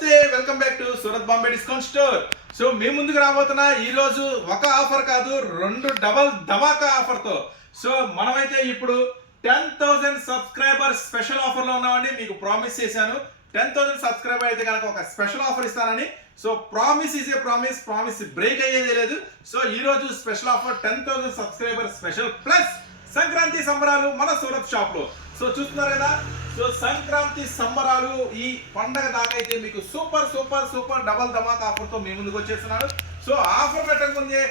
Welcome back to Surat Bombay discount store so మీ ముందుకు రాబోతున్న ఈ రోజు ఒక ఆఫర్ కాదు రెండు డబల్ ధమాకా ఆఫర్తో. సో మనమైతే ఇప్పుడు టెన్ థౌసండ్ సబ్స్క్రైబర్ స్పెషల్ ఆఫర్లో ఉన్నామండి మీకు ప్రామిస్ చేశాను. టెన్ థౌసండ్ సబ్స్క్రైబర్ అయితే కనుక ఒక స్పెషల్ ఆఫర్ ఇస్తానని. So promise is a promise promise break అయ్యేది లేదు. సో ఈ రోజు special offer ten thousand subscriber special plus Sankranti సంబరాలు మన సూరత్ షాప్లో. సో చూస్తున్నారు కదా సో సంక్రాంతి సంబరాలు ఈ పండగ దాకా అయితే మీకు సూపర్ సూపర్ సూపర్ డబల్ ధమాక్ ఆఫర్తో మీ ముందుకు వచ్చేస్తున్నాను సో ఆఫర్ పెట్టకముందే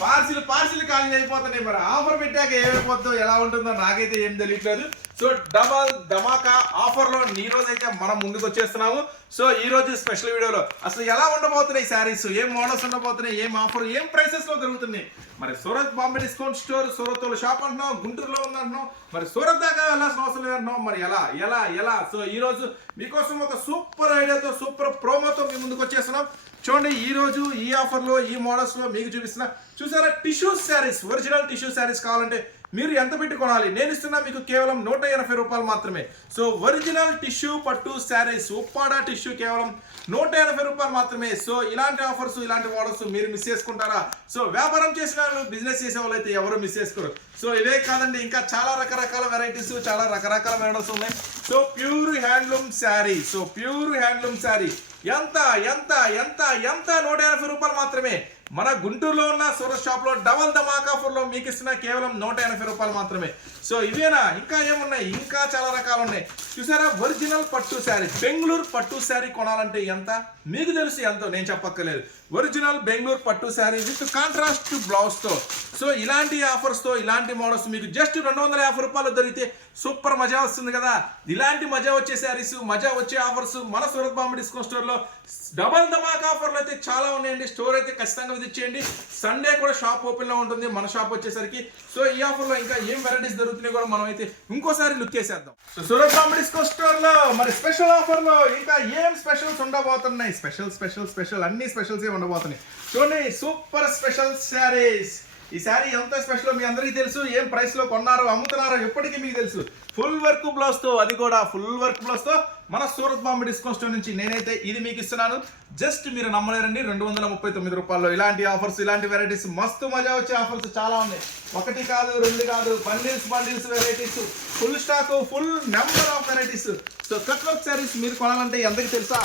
పార్సిల్ పార్సిల్ ఖాళీ అయిపోతున్నాయి. మరి ఆఫర్ పెట్టాక ఏమైపోతుందో ఎలా ఉంటుందో నాకైతే ఏం తెలియట్లేదు. సో డబల్ ధమాకా ఆఫర్లో ఈ రోజు అయితే మనం ముందుకు వచ్చేస్తున్నాము సో ఈ రోజు స్పెషల్ వీడియోలో అసలు ఎలా ఉండబోతున్నాయి శారీస్? ఏం మోడల్స్ ఉండబోతున్నాయి? ఏం ఆఫర్ ఏం ప్రైసెస్లో దొరుకుతున్నాయి? మరి Surat Bombay discount store Surat shop అంటున్నాం గుంటూరులో ఉందంటున్నాం మరి సూరత్ దాకా వెళ్ళాల్సిన అవసరం లేదంటున్నాం మరి ఎలా? ఎలా? ఎలా? సో ఈ రోజు మీకోసం ఒక సూపర్ ఐడియాతో సూపర్ ప్రోమోతో మీ ముందుకు వచ్చేస్తున్నాం చూడండి ఈ రోజు ఈ ఆఫర్లో ఈ మోడల్స్లో మీకు చూపిస్తున్నా చూసారా? Tissue saris original tissue saris కావాలంటే మీరు ఎంత పెట్టి కొనాలి? నేను ఇస్తున్నా మీకు కేవలం నూట ఎనభై రూపాయలు మాత్రమే. సో ఒరిజినల్ టిష్యూ పట్టు శారీస్ ఉప్పాడా టిష్యూ కేవలం నూట ఎనభై రూపాయలు మాత్రమే. సో ఇలాంటి ఆఫర్స్ ఇలాంటి మోడల్స్ మీరు మిస్ చేసుకుంటారా? సో వ్యాపారం చేసిన వాళ్ళు బిజినెస్ చేసే వాళ్ళు అయితే ఎవరు మిస్ చేసుకోరు. సో ఇవే కాదండి ఇంకా చాలా రకరకాల వెరైటీస్ చాలా రకరకాల మోడల్స్ ఉన్నాయి. So pure handloom sari so pure handloom sari ఎంత ఎంత ఎంత ఎంత నూట ఎనభై రూపాయలు మాత్రమే. మన గుంటూరులో ఉన్న సూరత్ షాప్లో డబల్ ధమాక్ మీకు ఇస్తున్న కేవలం నూట ఎనభై రూపాయలు మాత్రమే. సో ఇవేనా? ఇంకా ఏమున్నాయి? ఇంకా చాలా రకాలు ఉన్నాయి. చూసారా? ఒరిజినల్ పట్టు శారీ. బెంగళూరు పట్టు శారీ కొనాలంటే ఎంత? మీకు తెలుసు ఎంతో. నేను చెప్పక్కర్లేదు. ఒరిజినల్ బెంగళూరు పట్టు శారీ విత్ కాంట్రాస్ట్ బ్లౌజ్తో. సో ఇలాంటి ఆఫర్స్తో ఇలాంటి మోడల్స్ మీకు జస్ట్ రెండు వందల యాభై రూపాయలు దొరికితే సూపర్ మజా వస్తుంది కదా. ఇలాంటి మజా వచ్చే శారీస్ మజా వచ్చే ఆఫర్స్ మన సూరత్ బాంబే డిస్కౌంట్ స్టోర్లో డబల్ ధమాక్ ఆఫర్లు అయితే చాలా ఉన్నాయండి. స్టోర్ అయితే ఖచ్చితంగా విజిట్ చేయండి. సండే కూడా షాప్ ఓపెన్లో ఉంటుంది. మన షాప్ వచ్చేసరికి. సో ఈ ఆఫర్లో ఇంకా ఏం వెరైటీస్ దొరుకుతున్నాయి కూడా మనం అయితే ఇంకోసారి లుక్ చేసేద్దాం. సో సూరత్ బాంబే డిస్కౌంట్ స్టోర్లో మరి స్పెషల్ ఆఫర్లో ఇంకా ఏం స్పెషల్స్ ఉండబోతున్నాయి? స్పెషల్ స్పెషల్ స్పెషల్ అన్ని స్పెషల్స్ ఏ ఉండబోతున్నాయి. చూడండి సూపర్ స్పెషల్ శారీస్. ఈ శారీ ఎంత స్పెషల్ మీ అందరికీ తెలుసు. ఏం ప్రైస్లో కొన్నారో అమ్ముతున్నారో ఎప్పటికీ మీకు తెలుసు. ఫుల్ వర్క్ బ్లౌజ్తో అది కూడా ఫుల్ వర్క్ బ్లౌజ్తో మన సూరత్ బాంబే డిస్కౌంట్ స్టోర్ నుంచి నేనైతే ఇది మీకు ఇస్తున్నాను. జస్ట్ మీరు నమ్మలేరండి రెండు వందల ముప్పై తొమ్మిది రూపాయల్లో ఇలాంటి ఆఫర్స్ ఇలాంటి వెరైటీస్ మస్తు మజా వచ్చే ఆఫర్స్ చాలా ఉన్నాయి. ఒకటి కాదు రెండు కాదు bundles bundles varieties full stock full number of varieties so cut work saris మీరు కొనాలంటే ఎంతకి తెలుసా?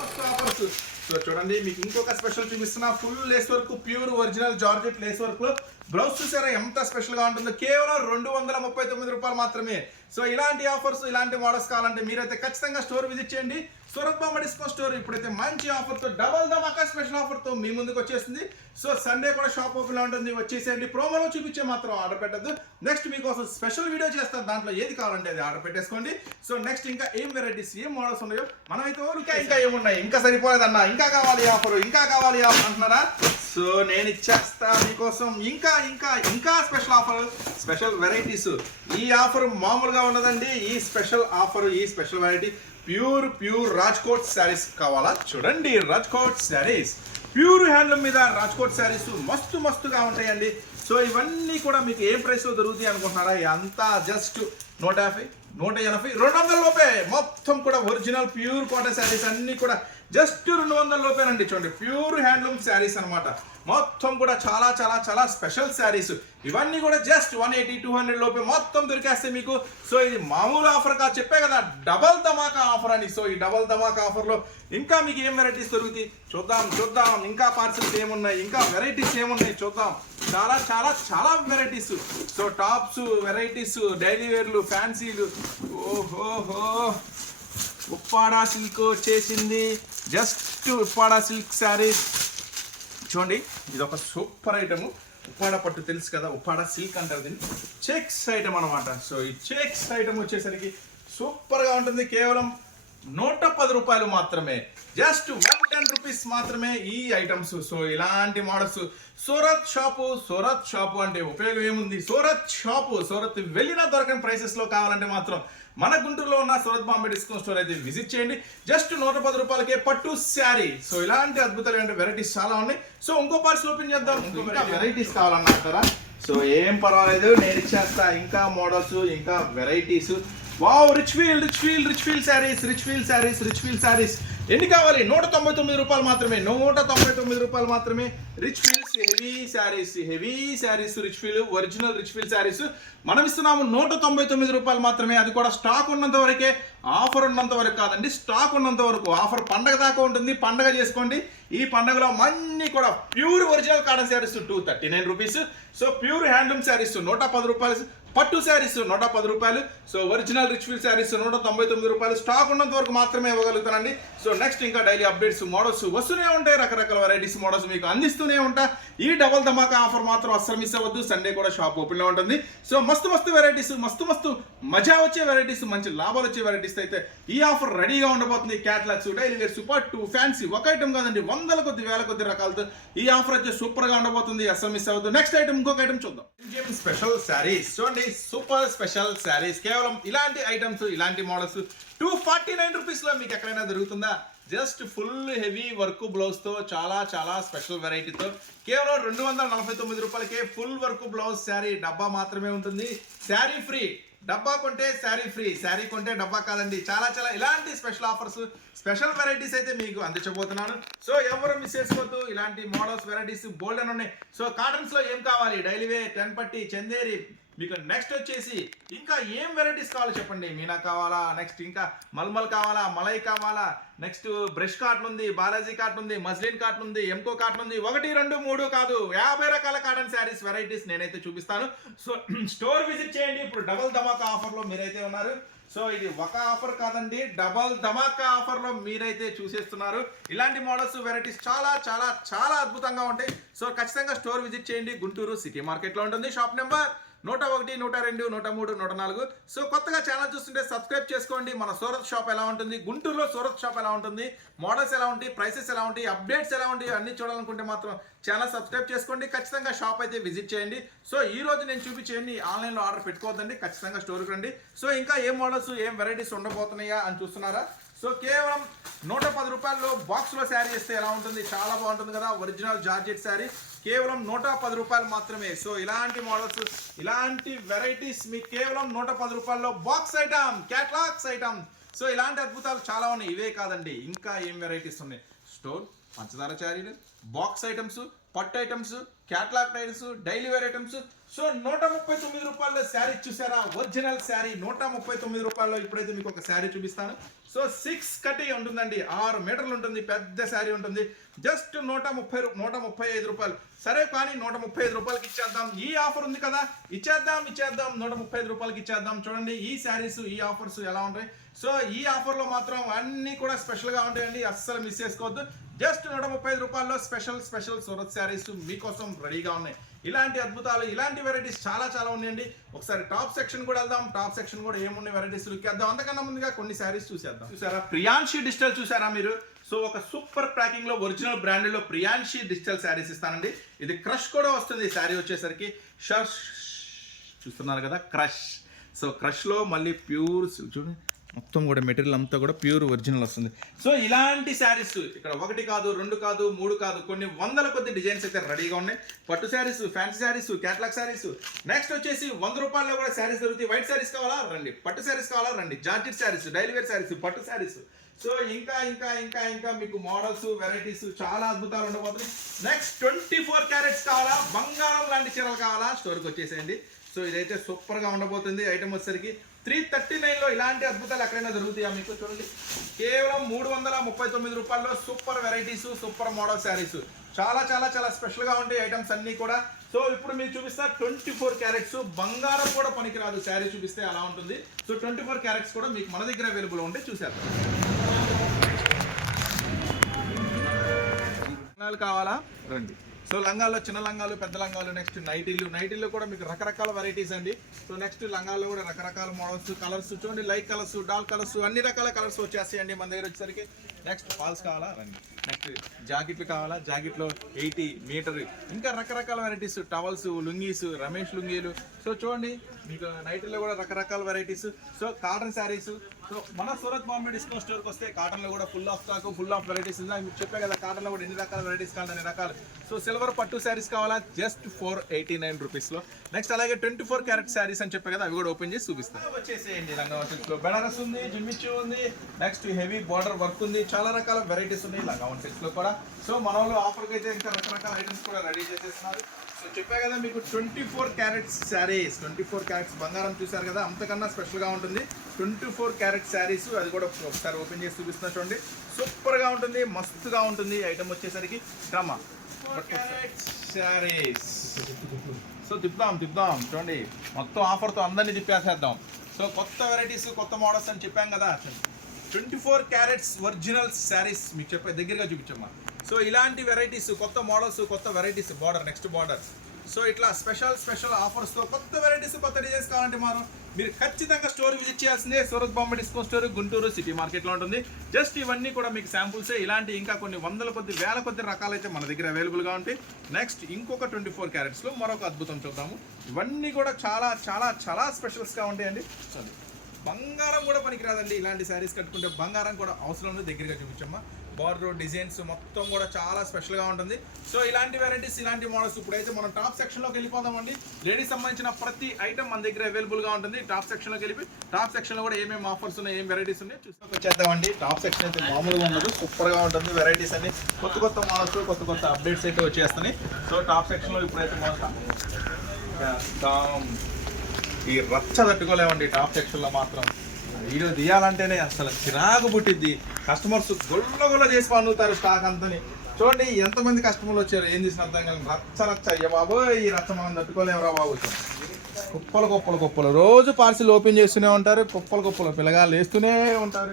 మస్తు ఆఫర్స్ సో చూడండి మీకు ఇంకొక స్పెషల్ చూపిస్తున్నా. Full lace work pure original georgette lace వర్క్లో బ్లౌజ్ చూసారా ఎంత స్పెషల్గా ఉంటుందో కేవలం రెండు వందల ముప్పై తొమ్మిది రూపాయలు మాత్రమే. సో ఇలాంటి ఆఫర్స్ ఇలాంటి మోడల్స్ కావాలంటే మీరైతే ఖచ్చితంగా స్టోర్ విజిట్ చేయండి. సూరత్ బాంబ డిస్కౌంట్ స్టోర్ ఇప్పుడైతే మంచి ఆఫర్తో డబల్ ధమాకా స్పెషల్ ఆఫర్తో మీ ముందుకు వచ్చేసింది. సో సండే కూడా షాప్ ఓపెన్లో ఉంటుంది. వచ్చేసేయండి. ప్రోమోలో చూపించే మాత్రం ఆర్డర్ పెట్టద్దు. నెక్స్ట్ మీకోసం స్పెషల్ వీడియో చేస్తాను. దాంట్లో ఏది కావాలంటే అది ఆర్డర్ పెట్టేసుకోండి. సో నెక్స్ట్ ఇంకా ఏం వెరైటీస్ ఏం మోడల్స్ ఉన్నాయో మనమైతే ఊరికే ఇంకా ఇంకా ఏమున్నాయి? ఇంకా సరిపోలేదన్నా? ఇంకా కావాలి ఆఫర్ ఇంకా కావాలి ఆఫర్ అంటున్నారా? సో నేను ఇచ్చేస్తా మీకోసం. ఇంకా ఇంకా ఇంకా స్పెషల్ ఆఫర్ స్పెషల్ వెరైటీస్ ఈ ఆఫర్ మామూలుగా ఉండదండి ఈ స్పెషల్ ఆఫర్ ఈ special variety pure pure Rajkot saris కావాలా? చూడండి రాజ్కోట్ శారీస్ ప్యూర్ హ్యాండ్లూమ్ మీద రాజ్కోట్ శారీస్ మస్తు మస్తుగా ఉంటాయండి. సో ఇవన్నీ కూడా మీకు ఏ ప్రైస్లో దొరుకుతాయి అనుకుంటున్నారా? అంతా జస్ట్ నూట యాభై. నూట ఎనభై రెండు వందల లోపే. మొత్తం కూడా ఒరిజినల్ ప్యూర్ కాటన్ శారీస్ అన్నీ కూడా జస్ట్ రెండు వందల లోపేనండి చూడండి. ప్యూర్ హ్యాండ్లూమ్ శారీస్ అన్నమాట. మొత్తం కూడా చాలా చాలా చాలా స్పెషల్ శారీస్. ఇవన్నీ కూడా just one eighty two hundred లోపే మొత్తం దొరికేస్తే మీకు. సో ఇది మామూలు ఆఫర్ కాదు. చెప్పే కదా డబల్ ధమాకా ఆఫర్ అని. సో ఈ డబల్ ధమాకా ఆఫర్లో ఇంకా మీకు ఏం వెరైటీస్ దొరుకుతాయి? చూద్దాం చూద్దాం. ఇంకా పార్సల్స్ ఏమున్నాయి? ఇంకా వెరైటీస్ ఏమున్నాయి? చూద్దాం. చాలా చాలా చాలా varieties. So tops varieties daily వేర్లు ఫ్యాన్సీలు ఓహోహో. ఉప్పాడా సిల్క్ వచ్చేసింది. జస్ట్ ఉప్పాడా సిల్క్ శారీస్ చూడండి ఇది ఒక సూపర్ ఐటము. ఉప్పాడ పట్టు తెలుసు కదా ఉప్పాడ సిల్క్ అంటారు దీన్ని. చెక్స్ ఐటమ్ అనమాట సో ఈ చెక్స్ ఐటమ్ వచ్చేసరికి సూపర్గా ఉంటుంది కేవలం నూట పది రూపాయలు మాత్రమే. జస్ట్ వన్ టెన్ రూపీస్ మాత్రమే ఈ ఐటమ్స్ సో ఇలాంటి models Surat shop Surat shop అంటే ఉపయోగం ఏముంది? సూరత్ షాపు సూరత్ వెళ్ళినా దొరకని ప్రైసెస్లో కావాలంటే మాత్రం మన గుంటూరులో ఉన్న సూరత్ బాంబే డిస్కౌంట్ స్టోర్ అయితే విజిట్ చేయండి. జస్ట్ నూట పది రూపాయలకే పట్టు శారీ. సో ఇలాంటి అద్భుతమైన వెరైటీస్ చాలా ఉన్నాయి. సో ఇంకో పార్సల్ ఓపెన్ చేద్దాం. ఇంకా వెరైటీస్ కావాలన్నారా సో ఏం పర్వాలేదు. నేను ఇచ్చేస్తా. ఇంకా మోడల్స్ ఇంకా varieties wow rich feel rich feel rich feel saris rich feel saris rich feel saris ఎన్ని కావాలి? నూట తొంభై తొమ్మిది రూపాయలు మాత్రమే. నూట తొంభై తొమ్మిది రూపాయలు మాత్రమే. Rich feels heavy saris heavy saris rich feel original rich feel saris మనం ఇస్తున్నాము నూట తొంభై తొమ్మిది రూపాయలు మాత్రమే. అది కూడా స్టాక్ ఉన్నంత వరకే. ఆఫర్ ఉన్నంత వరకు కాదండి స్టాక్ ఉన్నంత వరకు. ఆఫర్ పండగ దాకా ఉంటుంది. పండగ చేసుకోండి. ఈ పండగలో అన్ని కూడా pure original cotton saris two thirty nine rupees so pure handloom saris నూట పది రూపాయలు. పట్టు శారీస్ నూట పది రూపాయలు. So original rich feel saris నూట తొంభై తొమ్మిది రూపాయలు. స్టాక్ ఉన్నంత వరకు మాత్రమే ఇవ్వగలుగుతానండి. సో నెక్స్ట్ ఇంకా డైలీ అప్డేట్స్ మోడల్స్ వస్తూనే ఉంటాయి. రకరకాల వెరైటీస్ మోడల్స్ మీకు అందిస్తూనే ఉంటా. ఈ డబల్ ధమాకా ఆఫర్ మాత్రం అస్సలు మిస్ అవ్వద్దు. సండే కూడా షాప్ ఓపెన్లో ఉంటుంది. సో మస్తు మస్తు వెరైటీస్ మస్తు మస్తు మజా వచ్చే వెరైటీస్ మంచి లాభాలు వచ్చే వెరైటీస్ అయితే ఈ ఆఫర్ రెడీగా ఉండబోతుంది. Catalogues daily wear super to fancy ఒక ఐటమ్ కాదండి వందల కొద్ది వేల కొద్ది రకాలతో ఈ ఆఫర్ అయితే సూపర్గా ఉండబోతుంది. అస్సలు మిస్ అవ్వద్దు. నెక్స్ట్ ఐటమ్ ఇంకొక ఐటమ్ చూద్దాం. స్పెషల్ శారీస్ చూడండి సూపర్ స్పెషల్ శారీస్ కేవలం ఇలాంటి ఐటమ్స్ ఇలాంటి మోడల్స్ టూ ఫార్టీ నైన్ రూపీస్లో మీకు ఎక్కడైనా దొరుకుతుందా? జస్ట్ ఫుల్ హెవీ వర్క్ బ్లౌజ్తో చాలా చాలా స్పెషల్ వెరైటీతో. కేవలం రెండు వందల నలభై తొమ్మిది రూపాయలకే ఫుల్ వర్క్ బ్లౌజ్ శారీ డబ్బా మాత్రమే ఉంటుంది. శారీ ఫ్రీ. డబ్బా కొంటే శారీ ఫ్రీ. శారీ కొంటే డబ్బా కాదండి. చాలా చాలా ఇలాంటి స్పెషల్ ఆఫర్స్ స్పెషల్ వెరైటీస్ అయితే మీకు అందించబోతున్నాను. సో ఎవరు మిస్ చేసుకోవద్దు. ఇలాంటి మోడల్స్ వెరైటీస్ బోల్డ్ అని ఉన్నాయి. సో కాటన్స్లో ఏం కావాలి? డైలీ వే టెన్ పట్టి చందేరి మీకు నెక్స్ట్ వచ్చేసి ఇంకా ఏం వెరైటీస్ కావాలో చెప్పండి. మీనా కావాలా? నెక్స్ట్ ఇంకా మల్మల్ కావాలా? మలై కావాలా? నెక్స్ట్ బ్రష్ కాటన్ ఉంది బాలాజీ కాటన్ ఉంది మజ్లిన్ కాటన్ ఉంది ఎంకో కాటన్ ఉంది. ఒకటి రెండు మూడు కాదు. యాభై రకాల కాటన్ శారీస్ వెరైటీస్ నేనైతే చూపిస్తాను. సో స్టోర్ విజిట్ చేయండి. ఇప్పుడు డబల్ ధమాకా ఆఫర్లో మీరైతే ఉన్నారు. సో ఇది ఒక ఆఫర్ కాదండి. డబల్ ధమాకా ఆఫర్లో మీరైతే చూసేస్తున్నారు. ఇలాంటి మోడల్స్ వెరైటీస్ చాలా చాలా చాలా అద్భుతంగా ఉంటాయి. సో ఖచ్చితంగా స్టోర్ విజిట్ చేయండి. గుంటూరు సిటీ మార్కెట్లో ఉంటుంది. షాప్ నెంబర్ నూట ఒకటి నూట రెండు నూట మూడు నూట నాలుగు. సో కొత్తగా ఛానల్ చూస్తుంటే సబ్స్క్రైబ్ చేసుకోండి. మన సూరత్ షాప్ ఎలా ఉంటుంది? గుంటూరులో సూరత్ షాప్ ఎలా ఉంటుంది? మోడల్స్ ఎలా ఉంటాయి? ప్రైసెస్ ఎలా ఉంటాయి? అప్డేట్స్ ఎలా ఉంటాయి? అన్ని చూడాలనుకుంటే మాత్రం ఛానల్ సబ్స్క్రైబ్ చేసుకోండి. ఖచ్చితంగా షాప్ అయితే విజిట్ చేయండి. సో ఈ రోజు నేను చూపించేయండి ఆన్లైన్లో ఆర్డర్ పెట్టుకోవద్దండి. ఖచ్చితంగా స్టోర్కి రండి. సో ఇంకా ఏ మోడల్స్ ఏం వెరైటీస్ ఉండబోతున్నాయా అని చూస్తున్నారా? సో కేవలం నూట పది రూపాయల్లో బాక్స్లో శారీ ఇస్తే ఎలా ఉంటుంది? చాలా బాగుంటుంది కదా. Original georgette sari. కేవలం నూట పది రూపాయలు మాత్రమే. సో ఇలాంటి మోడల్స్ ఇలాంటి వెరైటీస్ మీకు కేవలం నూట పది రూపాయల్లో box item catalogues item so ఇలాంటి అద్భుతాలు చాలా ఉన్నాయి. ఇవే కాదండి. ఇంకా ఏం వెరైటీస్ ఉన్నాయి? స్టోర్ పంచదార చారీలు బాక్స్ ఐటమ్స్ పట్టు items catalogue items daily wear items so నూట ముప్పై తొమ్మిది రూపాయల శారీ చూసారా? ఒరిజినల్ శారీ నూట ముప్పై తొమ్మిది రూపాయల్లో ఇప్పుడైతే మీకు ఒక శారీ చూపిస్తాను. సో సిక్స్ కటి ఉంటుందండి ఆరు మీటర్లు ఉంటుంది పెద్ద శారీ ఉంటుంది. జస్ట్ నూట ముప్పై నూట ముప్పై ఐదు రూపాయలు. సరే కానీ నూట ముప్పై ఐదు రూపాయలకి ఇచ్చేద్దాం. ఈ ఆఫర్ ఉంది కదా ఇచ్చేద్దాం ఇచ్చేద్దాం నూట ముప్పై ఐదు రూపాయలకి ఇచ్చేద్దాం. చూడండి ఈ శారీస్ ఈ ఆఫర్స్ ఎలా ఉంటాయి? సో ఈ ఆఫర్లో మాత్రం అన్నీ కూడా స్పెషల్గా ఉంటాయండి అస్సలు మిస్ చేసుకోవద్దు. జస్ట్ నూట ముప్పై ఐదు రూపాయల్లో స్పెషల్ స్పెషల్ సూరత్ శారీస్ మీకోసం రెడీగా ఉన్నాయి. ఇలాంటి అద్భుతాలు ఇలాంటి వెరైటీస్ చాలా చాలా ఉన్నాయండి. ఒకసారి టాప్ సెక్షన్ కూడా వెళ్దాం. టాప్ సెక్షన్ కూడా ఏమున్నాయి వెరైటీస్ లుక్కేద్దాం అంతకన్నా ముందుగా కొన్ని శారీస్ చూసేద్దాం. చూసారా? ప్రియాన్షి డిజిటల్ చూసారా మీరు? సో ఒక సూపర్ ప్యాకింగ్లో ఒరిజినల్ బ్రాండెడ్లో ప్రియాన్షి డిజిటల్ శారీస్ ఇస్తానండి. ఇది క్రష్ కూడా వస్తుంది ఈ శారీ వచ్చేసరికి. షర్ష్ చూస్తున్నారు కదా? క్రష్ సో క్రష్లో మళ్ళీ ప్యూర్ చూడండి. మొత్తం కూడా మెటీరియల్ అంతా కూడా ప్యూర్ ఒరిజినల్ వస్తుంది. సో ఇలాంటి శారీస్ ఇక్కడ ఒకటి కాదు రెండు కాదు మూడు కాదు కొన్ని వందల కొద్ది డిజైన్స్ అయితే రెడీగా ఉన్నాయి. పట్టు saris fancy saris catalogue saris. Next వచ్చేసి వంద రూపాయల్లో కూడా శారీస్ దొరుకుతాయి. వైట్ శారీస్ కావాలా? రండి. పట్టు శారీస్ కావాలా? రండి. Georgette saris daily wear saris పట్టు శారీస్. సో ఇంకా ఇంకా ఇంకా ఇంకా మీకు మోడల్స్ వెరైటీస్ చాలా అద్భుతాలు ఉండబోతున్నాయి. నెక్స్ట్ ట్వంటీ ఫోర్ క్యారెట్స్ కావాలా? బంగారం లాంటి చీరలు కావాలా? స్టోర్కి వచ్చేసేయండి. సో ఇదైతే సూపర్గా ఉండబోతుంది. ఐటమ్ వచ్చేసరికి త్రీ థర్టీ నైన్లో ఇలాంటి అద్భుతాలు ఎక్కడైనా దొరుకుతాయా మీకు చూడండి. కేవలం మూడు వందల ముప్పై తొమ్మిది రూపాయల్లో super varieties super model saris చాలా చాలా చాలా స్పెషల్గా ఉంటాయి ఐటమ్స్ అన్నీ కూడా. సో ఇప్పుడు మీకు చూపిస్తా ట్వంటీ ఫోర్ క్యారెట్స్ బంగారం కూడా పనికిరాదు శారీ చూపిస్తే అలా ఉంటుంది. సో ట్వంటీ ఫోర్ క్యారెట్స్ కూడా మీకు మన దగ్గర అవైలబుల్ ఉంటే చూసేద్దాం. కావాలా రండి. సో లంగాల్లో చిన్న లంగాలు పెద్ద లంగాలు నెక్స్ట్ నైటీలు నైటీల్లో కూడా మీకు రకరకాల వెరైటీస్ అండి. సో నెక్స్ట్ లంగాల్లో కూడా రకరకాల మోడల్స్ కలర్స్ చూడండి. లైట్ కలర్స్ డాల్ కలర్స్ అన్ని రకాల కలర్స్ వచ్చేస్తాయండి మన దగ్గర వచ్చేసరికి. నెక్స్ట్ ఫాల్స్ కావాలా? రండి. నెక్స్ట్ జాకెట్లు కావాలా? జాకెట్లో ఎయిటీ మీటర్ ఇంకా రకరకాల వెరైటీస్ టవల్స్ లుంగీస్ రమేష్ లుంగీలు. సో చూడండి మీకు నైట్లో కూడా రకరకాల varieties so cotton saris so మన సూరత్ బాంబే డిస్కౌంట్ స్టోర్కి వస్తే కాటన్లో కూడా full of stock full of varieties ఉన్నాయి. మీకు చెప్పే కదా కాటన్లో కూడా ఎన్ని రకాల వెరైటీస్ కావాలి అన్ని రకాలు. సో సిల్వర్ పట్టు శారీస్ కావాలా? జస్ట్ ఫోర్ ఎయిటీ నైన్ రూపీస్లో నెక్స్ట్ అలాగే ట్వంటీ ఫోర్ క్యారెట్ శారీస్ అని చెప్పే కదా అవి కూడా ఓపెన్ చేసి చూపిస్తాను వచ్చేసేయండి లంగా బెనారస్ ఉంది జిమ్మిచ్చు ఉంది నెక్స్ట్ హెవీ బార్డర్ వర్క్ ఉంది చాలా రకాల వెరైటీస్ ఉన్నాయి లంగా కూడా. సో మన వాళ్ళు ఆఫర్కి అయితే ఇంకా రకరకాల ఐటమ్స్ కూడా రెడీ చేసేస్తున్నారు. సో చెప్పా కదా మీకు twenty four carats saris twenty four carats బంగారం చూసారు కదా అంతకన్నా స్పెషల్గా ఉంటుంది. ట్వంటీ ఫోర్ క్యారెట్ శారీస్ అది కూడా ఒకసారి ఓపెన్ చేసి చూపిస్తున్నా చూడండి. సూపర్గా ఉంటుంది మస్తుగా ఉంటుంది. ఐటమ్ వచ్చేసరికి డ్రామా శారీస్ సో తిప్పుదాం తిప్పుదాం. చూడండి మొత్తం ఆఫర్తో అందరినీ తిప్పేసేద్దాం. సో కొత్త వెరైటీస్ కొత్త మోడల్స్ అని చెప్పాం కదా. Twenty four carats original saris మీకు చెప్పే దగ్గరగా చూపించమ్మా. సో ఇలాంటి వెరైటీస్ కొత్త మోడల్స్ కొత్త varieties border next border so ఇట్లా స్పెషల్ స్పెషల్ ఆఫర్స్తో కొత్త వెరైటీస్ కొత్త డిజైన్స్ కావాలంటే మనం మీరు ఖచ్చితంగా స్టోర్ విజిట్ చేయాల్సిందే. Surat Bombay discount store Guntur city మార్కెట్లో ఉంటుంది. జస్ట్ ఇవన్నీ కూడా మీకు శాంపుల్సే ఇలాంటి ఇంకా కొన్ని వందల కొద్ది వేల కొద్ది రకాలైతే మన దగ్గర అవైలబుల్గా ఉంటాయి. నెక్స్ట్ ఇంకొక ట్వంటీ ఫోర్ క్యారెట్స్లో మరొక అద్భుతం చూద్దాము. ఇవన్నీ కూడా చాలా చాలా చాలా స్పెషల్స్గా ఉంటాయండి. చదువు బంగారం కూడా పనికిరాదండి. ఇలాంటి శారీస్ కట్టుకుంటే బంగారం కూడా అవసరం ఉంది దగ్గరగా చూపించమ్మా. బార్డర్ డిజైన్స్ మొత్తం కూడా చాలా స్పెషల్గా ఉంటుంది. సో ఇలాంటి వెరైటీస్ ఇలాంటి మోడల్స్ ఇప్పుడైతే మనం టాప్ సెక్షన్లోకి వెళ్ళిపోదామండి. లేడీస్ సంబంధించిన ప్రతి ఐటమ్ మన దగ్గర అవైలబుల్గా ఉంటుంది. టాప్ సెక్షన్లోకి వెళ్ళి టాప్ సెక్షన్లో కూడా ఏమేమి ఆఫర్స్ ఉన్నాయి ఏం వెరైటీస్ ఉన్నాయి చూసుకొని వచ్చేద్దామండి. టాప్ సెక్షన్ అయితే మామూలుగా ఉండదు సూపర్గా ఉంటుంది వెరైటీస్ అన్ని. కొత్త కొత్త మోడల్స్ కొత్త కొత్త అప్డేట్స్ అయితే వచ్చేస్తున్నాయి. సో టాప్ సెక్షన్లో ఇప్పుడైతే మొదట ఈ రచ్చ తట్టుకోలేమండి టాప్ సెక్షన్లో మాత్రం. వీడియో తీయాలంటేనే అసలు చిరాకు పుట్టిద్ది. కస్టమర్స్ గొల్ల గొల్ల చేసి పండుతారు స్టాక్ అంతని. చూడండి ఎంతమంది కస్టమర్లు వచ్చారు? ఏం చేసిన అర్థం కాదు రచ్చ రచ్చ. అయ్యా బాబు ఈ రచ్చ మనం తట్టుకోలేమురా బాబు. కుప్పలు కుప్పలు కుప్పలు. రోజు పార్సిల్ ఓపెన్ చేస్తూనే ఉంటారు కుప్పలు కుప్పలు. పిల్లగాళ్ళు వేస్తూనే ఉంటారు.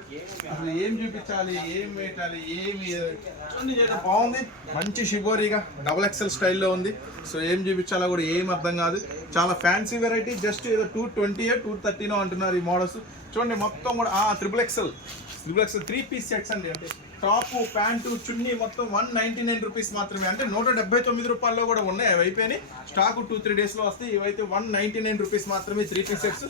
అసలు ఏం చూపించాలి ఏం పెట్టాలి ఏమి చూడండి బాగుంది. మంచి షిబోరీగా డబుల్ ఎక్సెల్ స్టైల్లో ఉంది. సో ఏం చూపించాలో కూడా ఏం అర్థం కాదు. చాలా ఫ్యాన్సీ వెరైటీ జస్ట్ ఏదో టూ ట్వంటీ టూ థర్టీనో అంటున్నారు ఈ మోడల్స్ చూడండి మొత్తం కూడా triple XL triple XL three piece sets అండి. అంటే టాప్ ప్యాంటు చున్నీ మొత్తం వన్ నైన్టీ నైన్ రూపీస్ మాత్రమే. అంటే నూట డెబ్బై తొమ్మిది రూపాయల్లో కూడా ఉన్నాయి. అవి అయిపోయినాయి. స్టాక్ టూ త్రీ డేస్లో వస్తాయి. ఇవైతే వన్ నైన్టీ నైన్ రూపీస్ మాత్రమే త్రీ పీస్ సెట్స్.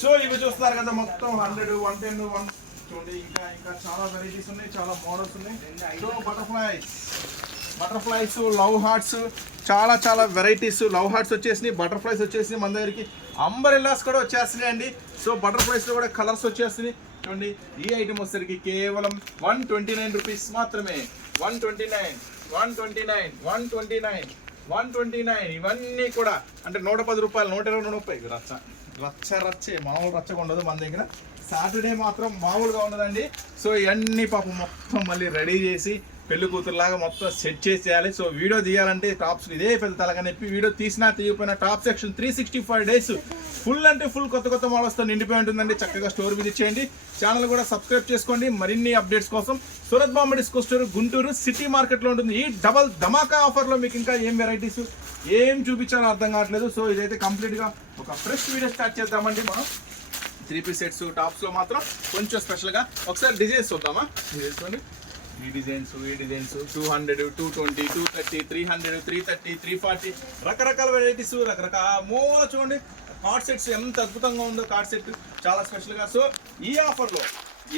సో ఇవి చూస్తున్నారు కదా మొత్తం హండ్రెడ్ వన్ టెన్ వన్ చూడండి ఇంకా ఇంకా చాలా వెరైటీస్ ఉన్నాయి. చాలా మోడల్స్ ఉన్నాయి. So butterflies butterflies love hearts చాలా చాలా వెరైటీస్ లవ్ హార్ట్స్ వచ్చేసినాయి. బటర్ఫ్లైస్ వచ్చేసినాయి. మన దగ్గరికి అంబరెల్లాస్ కూడా వచ్చేస్తున్నాయి అండి సో బటర్ఫ్లైస్లో కూడా కలర్స్ వచ్చేస్తున్నాయి. చూడండి ఈ ఐటమ్ వచ్చేసరికి కేవలం వన్ ట్వంటీ నైన్ రూపీస్ మాత్రమే. One twenty nine one twenty nine one twenty nine one twenty nine ఇవన్నీ కూడా. అంటే నూట పది రూపాయలు నూట ఇరవై నూట ముప్పై. రచ్చ రచ్చ రచ్చే. మామూలు రచ్చగా ఉండదు మన దగ్గర. సాటర్డే మాత్రం మామూలుగా ఉండదండి. సో ఇవన్నీ పాపం మొత్తం మళ్ళీ రెడీ చేసి పెళ్ళి కూతురులాగా మొత్తం సెట్ చేసేయాలి. సో వీడియో తీయాలంటే టాప్స్ ఇదే పెద్ద తలగా వీడియో తీసినా తీయకపోయినా top section three sixty five days full అంటే ఫుల్ కొత్త కొత్త మోడల్స్తో నిండిపోయి ఉంటుందండి. చక్కగా స్టోర్ విజిట్ చేయండి. ఛానల్ కూడా సబ్స్క్రైబ్ చేసుకోండి. మరిన్ని అప్డేట్స్ కోసం Surat Bombay discount store Guntur city మార్కెట్లో ఉంటుంది. ఈ డబల్ ధమాకా ఆఫర్లో మీకు ఇంకా ఏం వెరైటీస్ ఏం చూపించాలో అర్థం కావట్లేదు. సో ఇదైతే కంప్లీట్గా ఒక ఫ్రెష్ వీడియో స్టార్ట్ చేద్దామండి మనం. త్రీ పీస్ సెట్స్ టాప్స్లో మాత్రం కొంచెం స్పెషల్గా ఒకసారి డిజైన్స్ చూద్దామా? ఇది చూడండి. ఈ డిజైన్స్ ఈ designs. Two hundred two twenty two thirty three hundred three thirty three forty రకరకాల వెరైటీస్ రకరకాల మూల చూడండి. కార్డ్ సెట్స్ ఎంత అద్భుతంగా ఉందో కార్డ్ సెట్ చాలా స్పెషల్గా సో ఈ ఆఫర్లో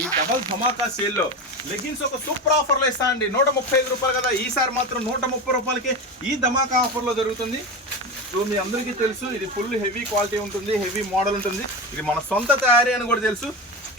ఈ డబల్ ధమాకా సేల్లో లెగ్గిన్స్ ఒక సూపర్ ఆఫర్లో ఇస్తా అండి. నూట ముప్పై ఐదు రూపాయలు కదా. ఈసారి మాత్రం నూట ముప్పై రూపాయలకి ఈ ధమాకా ఆఫర్లో జరుగుతుంది. సో మీ అందరికీ తెలుసు ఇది ఫుల్ హెవీ క్వాలిటీ ఉంటుంది హెవీ మోడల్ ఉంటుంది. ఇది మన సొంత తయారీ అని కూడా తెలుసు.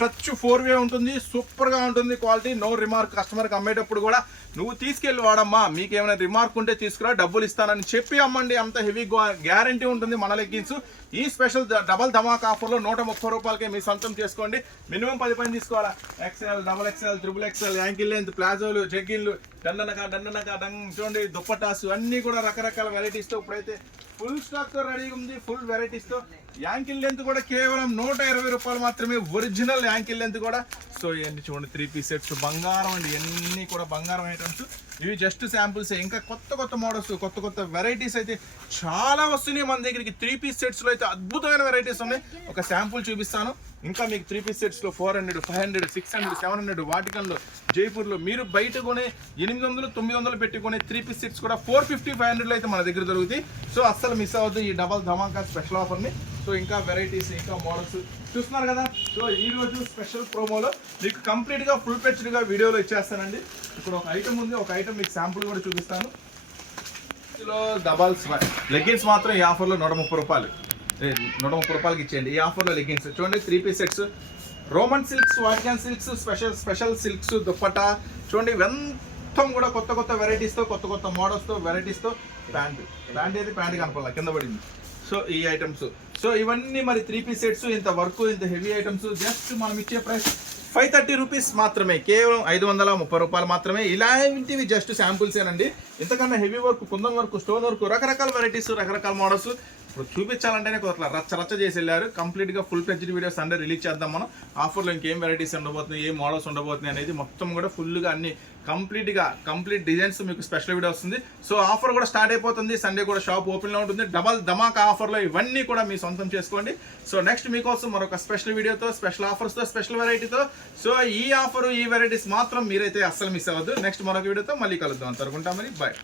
టచ్ ఫోర్ వే ఉంటుంది సూపర్గా ఉంటుంది క్వాలిటీ. నో రిమార్క్ కస్టమర్కి అమ్మేటప్పుడు కూడా నువ్వు తీసుకెళ్ళి వాడమ్మా మీకు ఏమైనా రిమార్క్ ఉంటే తీసుకురా డబ్బులు ఇస్తానని చెప్పి అమ్మండి. అంత హెవీ గ్యారంటీ ఉంటుంది మన లెగ్గిన్స్ ఈ స్పెషల్ డబల్ ధమాక్ ఆఫర్లో నూట ముప్పై రూపాయలకే మీ సొంతం చేసుకోండి. మినిమం పది పని తీసుకోవాలా? XL double XL triple XL ankle length ప్లాజోలు జగ్గిన్లు డండనక డండనక డంగ్ చూడండి దుప్పటాస్ అన్నీ కూడా రకరకాల వెరైటీస్తో ఇప్పుడైతే ఫుల్ స్టాక్తో రెడీగా ఉంది ఫుల్ వెరైటీస్తో యాంకిల్ లెంత్ కూడా కేవలం నూట ఇరవై రూపాయలు మాత్రమే ఒరిజినల్ యాంకిల్ లెంత్ కూడా. సో ఇవన్నీ చూడండి త్రీ పీస్ సెట్స్ బంగారం అండి ఇవన్నీ కూడా బంగారం ఐటమ్స్ ఇవి జస్ట్ శాంపుల్స్ ఇంకా కొత్త కొత్త మోడల్స్ కొత్త కొత్త వెరైటీస్ అయితే చాలా వస్తున్నాయి మన దగ్గరికి. త్రీ పీస్ సెట్స్లో అయితే అద్భుతమైన వెరైటీస్ ఉన్నాయి. ఒక శాంపుల్ చూపిస్తాను. ఇంకా మీకు three piece సెట్స్లో four hundred five hundred six hundred seven hundred వాటికన్లో జైపూర్లో మీరు బయట కొనే ఎనిమిది వందలు తొమ్మిది వందలు పెట్టుకునే త్రీ పీస్ సెట్స్ కూడా ఫోర్ ఫిఫ్టీ ఫైవ్ హండ్రెడ్లో అయితే మన దగ్గర దొరుకుతాయి. సో అస్సలు మిస్ అవ్వద్దు. ఈ డబల్ ధమాకా స్పెషల్ ఆఫర్ని సో ఇంకా వెరైటీస్ ఇంకా మోడల్స్ చూస్తున్నారు కదా? సో ఈ రోజు స్పెషల్ ప్రోమోలో మీకు కంప్లీట్గా ఫుల్గా వీడియోలో ఇచ్చేస్తానండి. ఇప్పుడు ఒక ఐటమ్ ఉంది ఒక ఐటమ్ మీకు శాంపుల్ కూడా చూపిస్తాను. ఇందులో డబల్స్ లెగ్గిన్స్ మాత్రం ఈ ఆఫర్లో నూట ముప్పై రూపాయలు. నూట ముప్పై రూపాయలకి ఇచ్చేయండి. ఈ ఆఫర్లో లెగ్గిన్స్ చూడండి three piece sets Roman silks Vatican silks special special silks dupatta. చూడండి మొత్తం కూడా కొత్త కొత్త వెరైటీస్తో కొత్త కొత్త మోడల్స్తో వెరైటీస్తో ప్యాంట్. ప్యాంట్ అయితే ప్యాంట్ కనపడాలి కింద పడింది. సో ఈ ఐటమ్స్ సో ఇవన్నీ మరి త్రీ పీస్ సెట్స్ ఇంత వర్క్ ఇంత హెవీ ఐటమ్స్ జస్ట్ మనం ఇచ్చే ప్రైస్ ఫైవ్ థర్టీ రూపీస్ మాత్రమే. కేవలం ఐదు వందల ముప్పై రూపాయలు మాత్రమే. ఇలాంటివి జస్ట్ శాంపుల్స్ ఏనండి. ఇంతకన్నా heavy work kundan work stone work రకరకాల వెరైటీస్ రకరకాల మోడల్స్ ఇప్పుడు చూపించాలంటేనే కొత్త రచ్చ రచ్చ చేసి వెళ్ళారు. కంప్లీట్గా ఫుల్ ఫ్లెడ్జ్డ్ వీడియోస్ అంటే రిలీజ్ చేద్దాం మనం. ఆఫర్లో ఇంకేం వెరైటీస్ ఉండబోతున్నాయి ఏ మోడల్స్ ఉండబోతున్నాయి అనేది మొత్తం కూడా ఫుల్గా అన్ని కంప్లీట్గా కంప్లీట్ డిజైన్స్ మీకు స్పెషల్ వీడియో వస్తుంది. సో ఆఫర్ కూడా స్టార్ట్ అయిపోతుంది. సండే కూడా షాప్ ఓపెన్లో ఉంటుంది. డబల్ ధమాకా ఆఫర్లో ఇవన్నీ కూడా మీ సొంతం చేసుకోండి. సో నెక్స్ట్ మీకోసం మరొక స్పెషల్ వీడియోతో స్పెషల్ ఆఫర్స్తో స్పెషల్ వెరైటీతో సో ఈ ఆఫర్ ఈ వెరైటీస్ మాత్రం మీరైతే అస్సలు మిస్ అవ్వద్దు. నెక్స్ట్ మరొక వీడియోతో మళ్ళీ కలుద్దాం. అంతవరకు ఉంటామని బాయ్